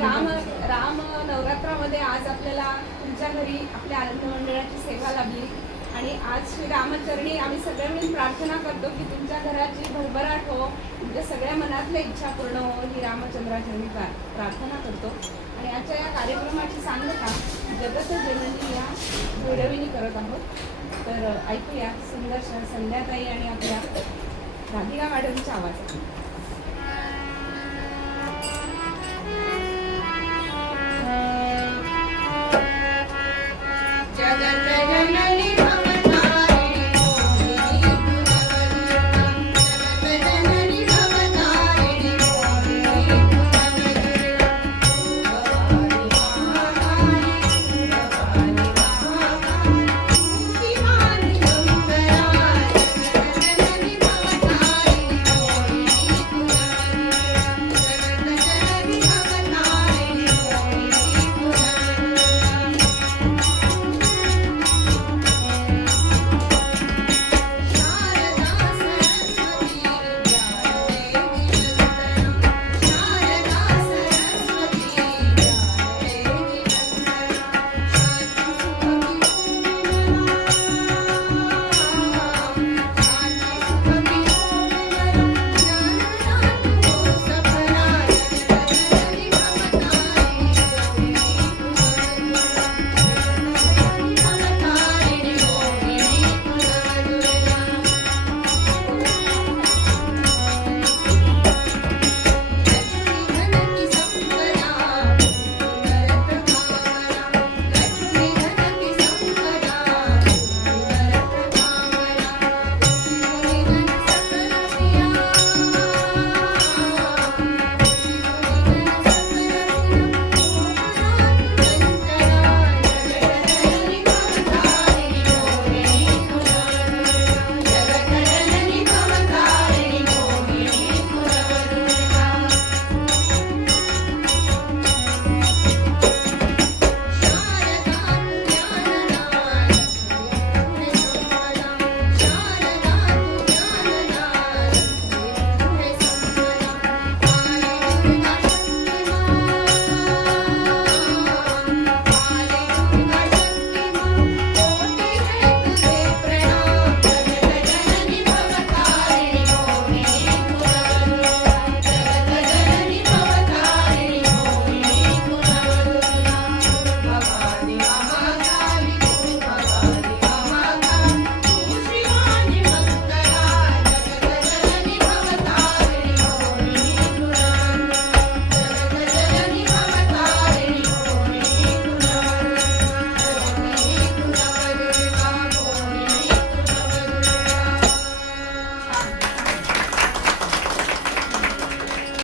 राम राम नवरात्रामध्ये आज आपल्याला तुमच्या घरी आपल्या आनंद मंडळाची सेवा लाभली आणि आज श्री रामचरणी आम्ही सगळ्या मिळून प्रार्थना करतो की तुमच्या घराची भरभराट हो तुमच्या सगळ्या मनातल्या इच्छा पूर्ण हो ही रामचंद्राचरणी प्रार्थना करतो. आणि आजच्या या कार्यक्रमाची सांगता जगत जननी या भैरवीनी करत आहोत. तर ऐकूया सुंदर संध्याताई आणि आपल्या राधिका मॅडमच्या आवाजात